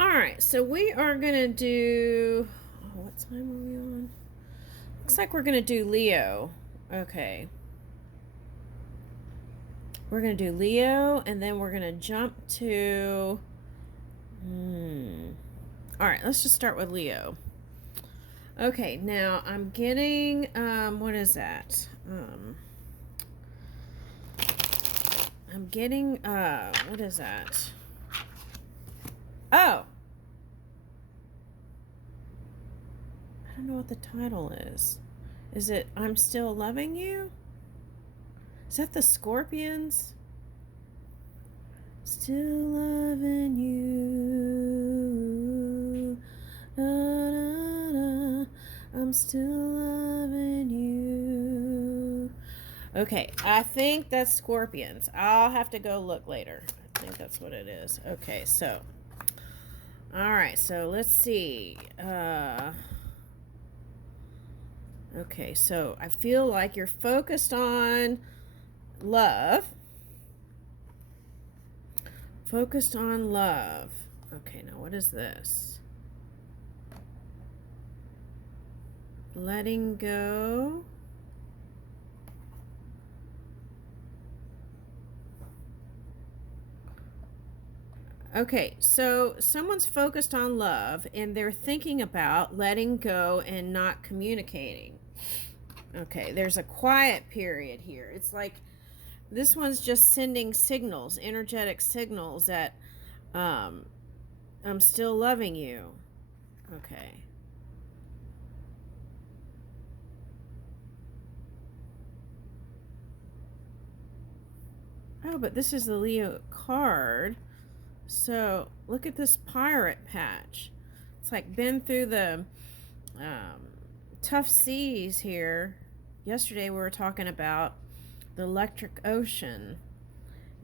All right, so we are going to do. Oh, what time are we on? Looks like we're going to do Leo. Okay. We're going to do Leo, and then we're going to jump to. All right, let's just start with Leo. Okay, now I'm getting. What is that? I'm getting. What is that? Oh! I don't know what the title is. Is it I'm Still Loving You? Is that the Scorpions? Still loving you. Da, da, da. I'm still loving you. Okay, I think that's Scorpions. I'll have to go look later. I think that's what it is. Okay, so. Alright, so let's see. Okay, so I feel like you're focused on love. Focused on love. Okay, now what is this? Letting go. Okay, so someone's focused on love and they're thinking about letting go and not communicating. Okay, there's a quiet period here. It's like this one's just sending signals, energetic signals that I'm still loving you. Okay. Oh, but this is the Leo card. So look at this pirate patch. It's like been through the tough seas here. Yesterday we were talking about the electric ocean.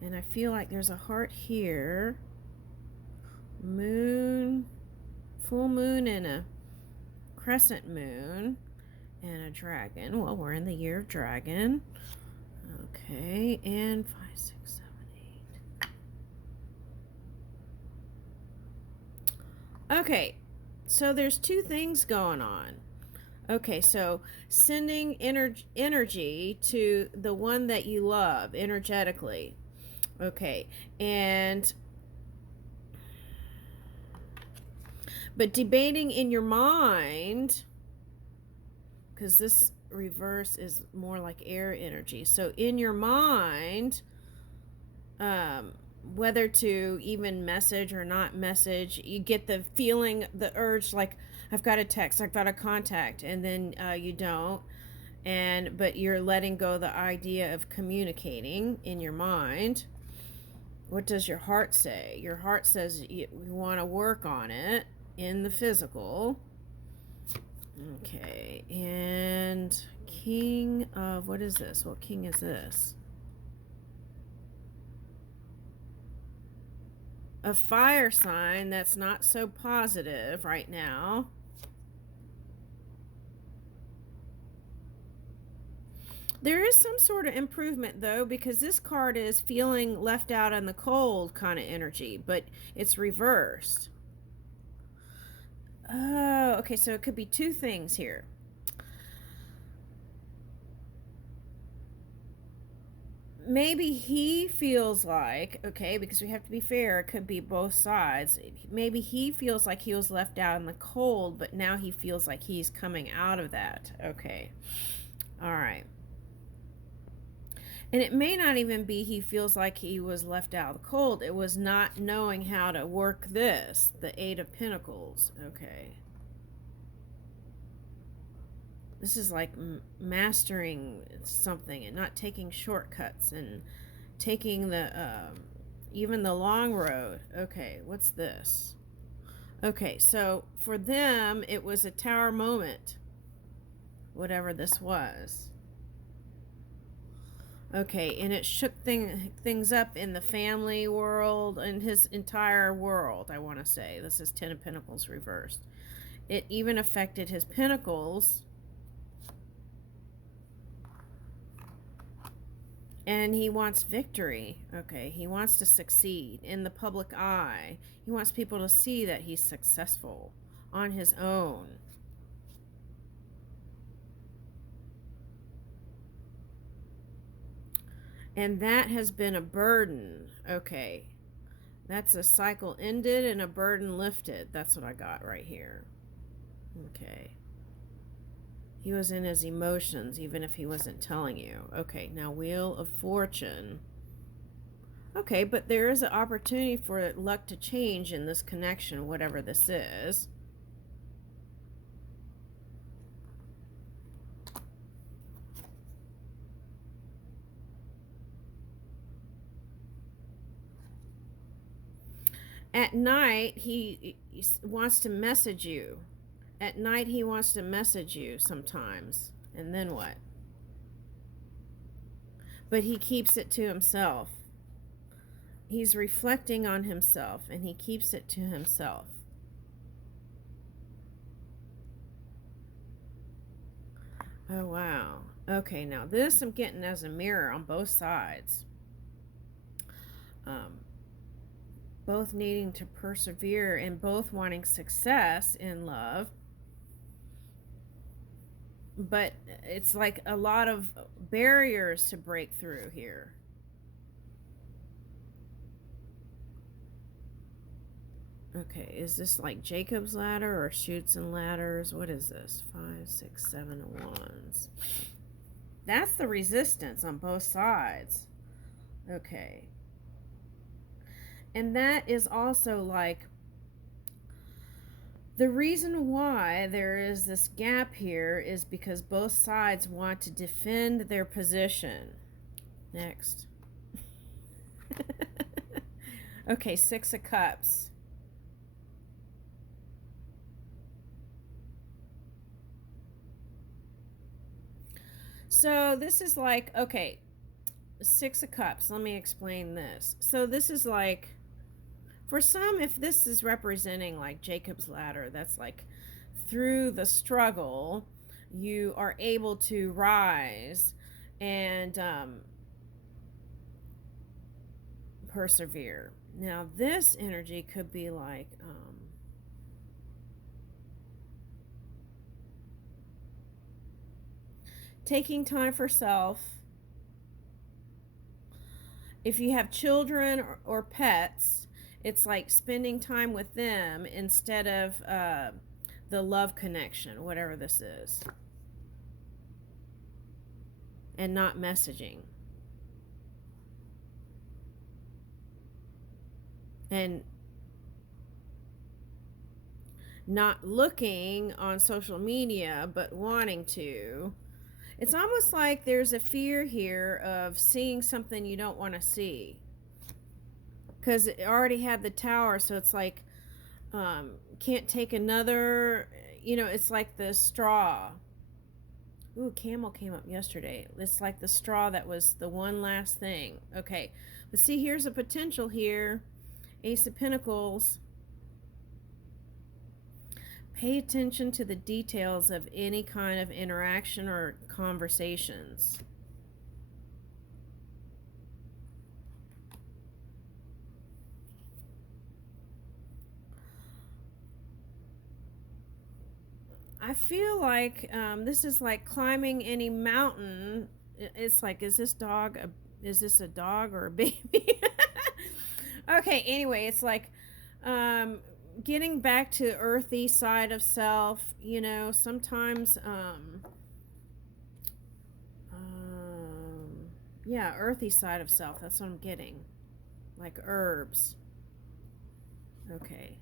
And I feel like there's a heart here. Moon, full moon and a crescent moon and a dragon. Well, we're in the year of dragon. Okay, and 5, 6, 7, 8. Okay, so there's two things going on. Okay, so sending energy to the one that you love energetically. Okay, and but debating in your mind, because this reverse is more like air energy. So in your mind, whether to even message or not message, you get the feeling, the urge, like I've got a text, I've got a contact, and then you don't. But you're letting go the idea of communicating in your mind. What does your heart say? Your heart says you want to work on it in the physical. Okay, and king of, what is this? What king is this? A fire sign that's not so positive right now. There is some sort of improvement though, because this card is feeling left out in the cold kind of energy, but it's reversed. Oh, okay, so it could be two things here. Maybe he feels like, okay, because we have to be fair, it could be both sides. Maybe he feels like he was left out in the cold, but now he feels like he's coming out of that. Okay. All right. And it may not even be he feels like he was left out of the cold. It was not knowing how to work this, the Eight of Pentacles. Okay. This is like mastering something and not taking shortcuts and taking the even the long road. Okay, what's this? Okay, so for them it was a tower moment, whatever this was. Okay, and it shook things up in the family world and his entire world, I want to say. This is 10 of Pentacles reversed. It even affected his pentacles. And he wants victory. Okay, he wants to succeed in the public eye. He wants people to see that he's successful on his own. And that has been a burden. Okay, that's a cycle ended and a burden lifted. That's what I got right here. Okay. He was in his emotions, even if he wasn't telling you. Okay, now Wheel of Fortune. Okay, but there is an opportunity for luck to change in this connection, whatever this is. At night, he wants to message you. At night, he wants to message you sometimes. And then what? But he keeps it to himself. He's reflecting on himself, and he keeps it to himself. Oh, wow. Okay, now this I'm getting as a mirror on both sides. Both needing to persevere and both wanting success in love. But it's like a lot of barriers to break through here. Okay, is this like Jacob's ladder or Chutes and Ladders? What is this? 5, 6, 7 of Wands. That's the resistance on both sides. Okay. And that is also like the reason why there is this gap here is because both sides want to defend their position. Next. Okay, 6 of Cups. So this is like, okay, 6 of Cups. Let me explain this. So this is like, for some, if this is representing like Jacob's ladder, that's like through the struggle, you are able to rise and persevere. Now this energy could be like taking time for self. If you have children or pets, it's like spending time with them instead of the love connection, whatever this is, and not messaging. And not looking on social media, but wanting to. It's almost like there's a fear here of seeing something you don't want to see. Because it already had the Tower, so it's like, can't take another, it's like the straw. Ooh, camel came up yesterday. It's like the straw that was the one last thing. Okay, but see, here's a potential here. Ace of Pentacles. Pay attention to the details of any kind of interaction or conversations. I feel like this is like climbing any mountain. It's like, is this a dog or a baby? Okay, anyway, it's like getting back to earthy side of self, sometimes yeah, earthy side of self, that's what I'm getting, like herbs. Okay,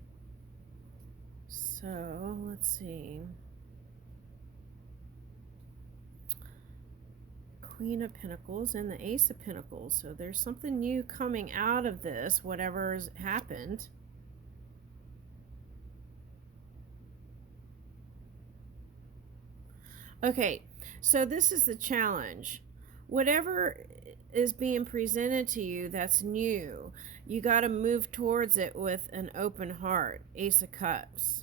so let's see. Queen of Pentacles and the Ace of Pentacles, so there's something new coming out of this, whatever's happened. Okay, so this is the challenge. Whatever is being presented to you that's new, you got to move towards it with an open heart. Ace of Cups.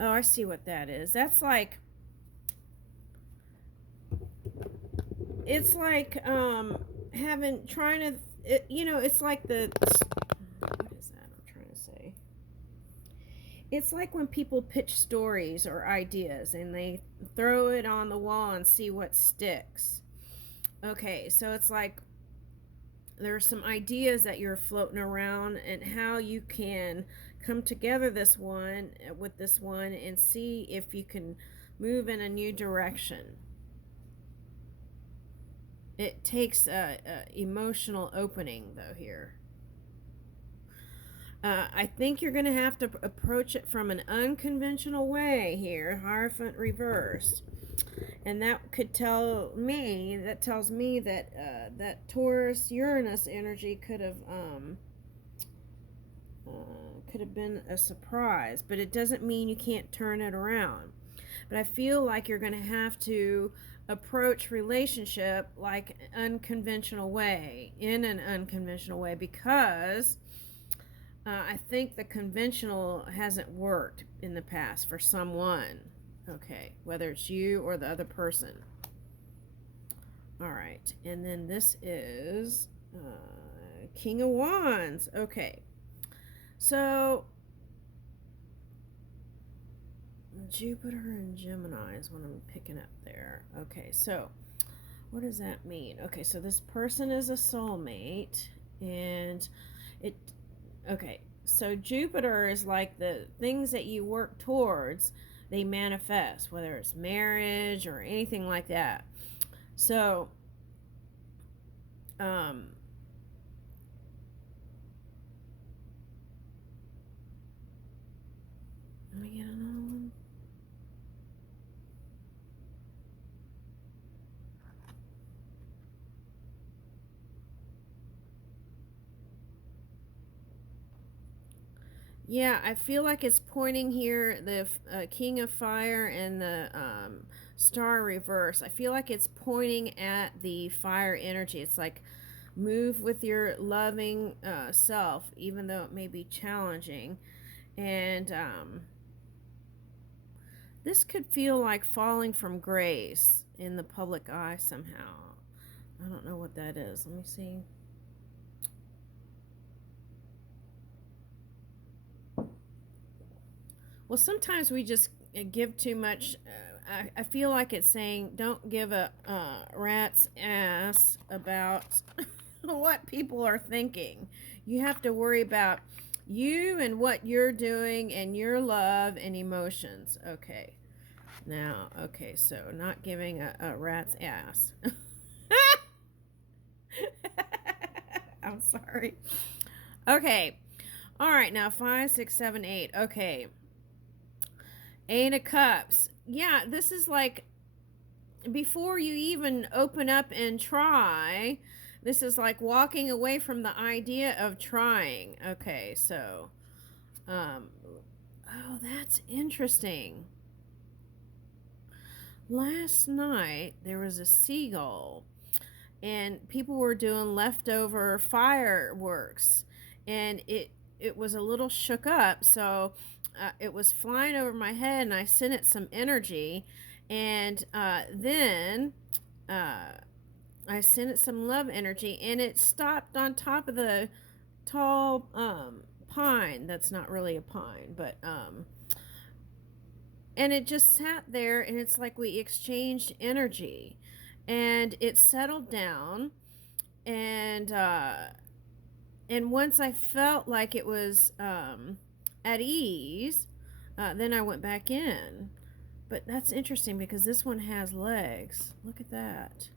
Oh, I see what that is. That's like, it's like having trying to it's like the what is that I'm trying to say? It's like when people pitch stories or ideas and they throw it on the wall and see what sticks. Okay, so it's like there are some ideas that you're floating around and how you can come together with this one and see if you can move in a new direction. It takes a emotional opening though here. I think you're going to have to approach it from an unconventional way here, Hierophant reversed. And that tells me that that Taurus Uranus energy could have been a surprise, but it doesn't mean you can't turn it around. But I feel like you're going to have to approach relationship like in an unconventional way, because I think the conventional hasn't worked in the past for someone. Okay, whether it's you or the other person. All right, and then this is King of Wands. Okay, so Jupiter and Gemini is what I'm picking up there. Okay, so what does that mean? Okay, so this person is a soulmate, and it. Okay, so Jupiter is like the things that you work towards, they manifest, whether it's marriage or anything like that. So, um, let me get another one. Yeah, I feel like it's pointing here, the King of Fire and the Star Reverse. I feel like it's pointing at the fire energy. It's like move with your loving self, even though it may be challenging. And this could feel like falling from grace in the public eye somehow. I don't know what that is. Let me see. Well, sometimes we just give too much. I feel like it's saying don't give a rat's ass about what people are thinking. You have to worry about you and what you're doing and your love and emotions. Okay. Now, okay, so not giving a rat's ass. I'm sorry. Okay. All right, now 5, 6, 7, 8. Okay. 8 of Cups. Yeah, this is like before you even open up and try, this is like walking away from the idea of trying. Okay, so, oh, that's interesting. Last night there was a seagull and people were doing leftover fireworks, and it was a little shook up, so it was flying over my head and I sent it some energy, and then I sent it some love energy and it stopped on top of the tall pine. That's not really a pine, but and it just sat there, and it's like we exchanged energy and it settled down, and once I felt like it was at ease, then I went back in. But that's interesting because this one has legs. Look at that.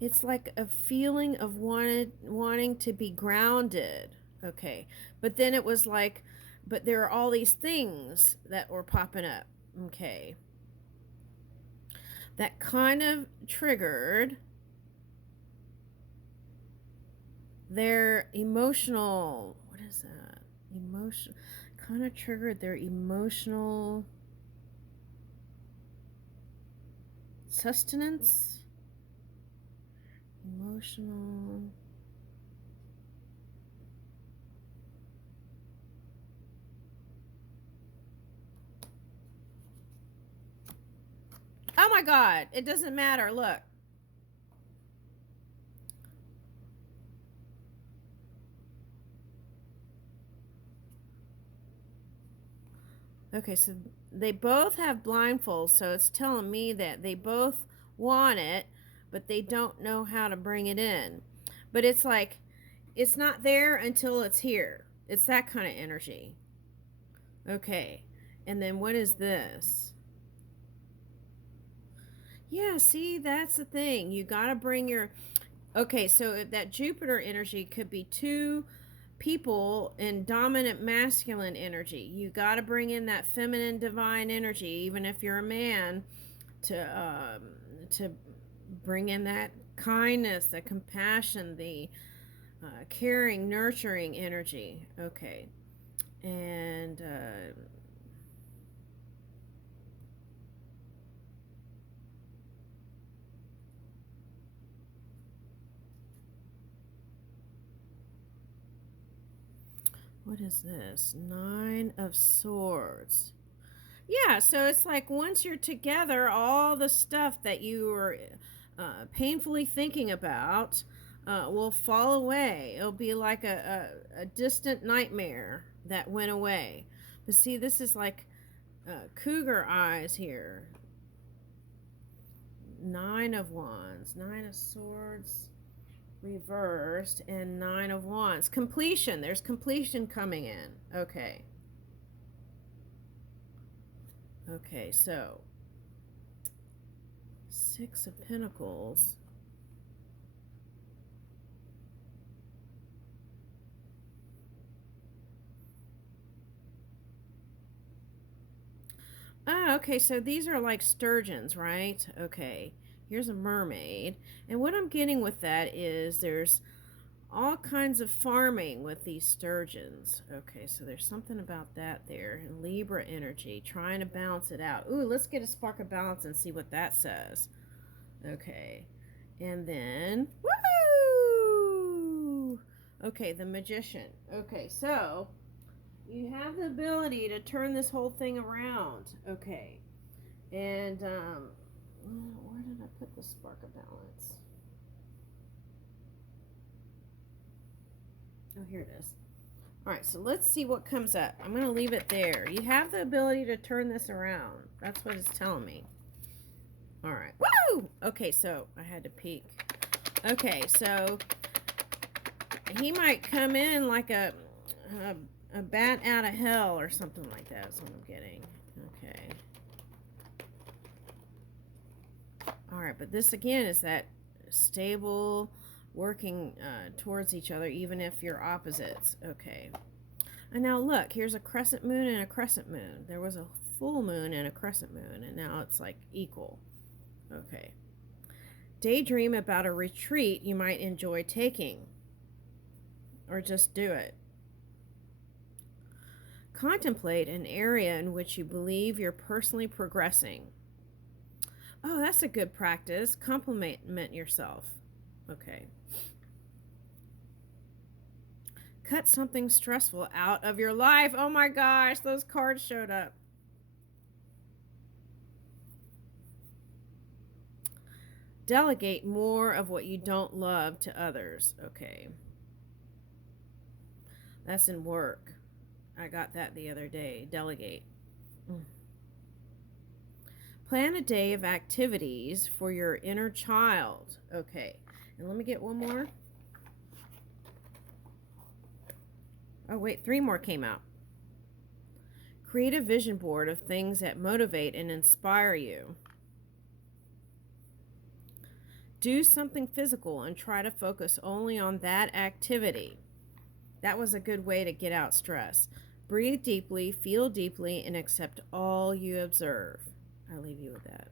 It's like a feeling of wanting to be grounded. Okay. But then it was like, but there are all these things that were popping up. Okay. That kind of triggered their emotional, what is that? Emotion, kind of triggered their emotional sustenance. Emotional. Oh my God, it doesn't matter. Look. Okay, so they both have blindfolds, so it's telling me that they both want it, but they don't know how to bring it in. But it's like, it's not there until it's here. It's that kind of energy. Okay, and then what is this? Yeah, see, that's the thing. You got to bring your. Okay, so that Jupiter energy could be two people in dominant masculine energy. You got to bring in that feminine divine energy, even if you're a man, to bring in that kindness, the compassion, the caring, nurturing energy. Okay, and what is this? Nine of Swords. Yeah, so it's like once you're together, all the stuff that you were painfully thinking about will fall away. It'll be like a distant nightmare that went away. But see, this is like cougar eyes here. Nine of Wands, Nine of Swords reversed, and Nine of Wands. Completion. There's completion coming in. Okay. Okay, so Six of Pentacles. Ah, okay, so these are like sturgeons, right? Okay, here's a mermaid. And what I'm getting with that is there's all kinds of farming with these sturgeons. Okay, so there's something about that there. Libra energy, trying to balance it out. Ooh, let's get a spark of balance and see what that says. Okay, and then, woo! Okay, the Magician. Okay, so you have the ability to turn this whole thing around. Okay, and where did I put the spark of balance? Oh, here it is. All right, so let's see what comes up. I'm going to leave it there. You have the ability to turn this around. That's what it's telling me. All right. Woo! Okay, so I had to peek. Okay, so he might come in like a bat out of hell or something like that is what I'm getting. Okay. All right, but this again is that stable working towards each other even if you're opposites. Okay. And now look, here's a crescent moon and a crescent moon. There was a full moon and a crescent moon, and now it's like equal. Okay. Daydream about a retreat you might enjoy taking, or just do it. Contemplate an area in which you believe you're personally progressing. Oh, that's a good practice. Compliment yourself. Okay. Cut something stressful out of your life. Oh my gosh, those cards showed up. Delegate more of what you don't love to others. Okay. That's in work. I got that the other day. Delegate. Plan a day of activities for your inner child. Okay. And let me get one more. Oh, wait, three more came out. Create a vision board of things that motivate and inspire you. Do something physical and try to focus only on that activity. That was a good way to get out stress. Breathe deeply, feel deeply, and accept all you observe. I'll leave you with that.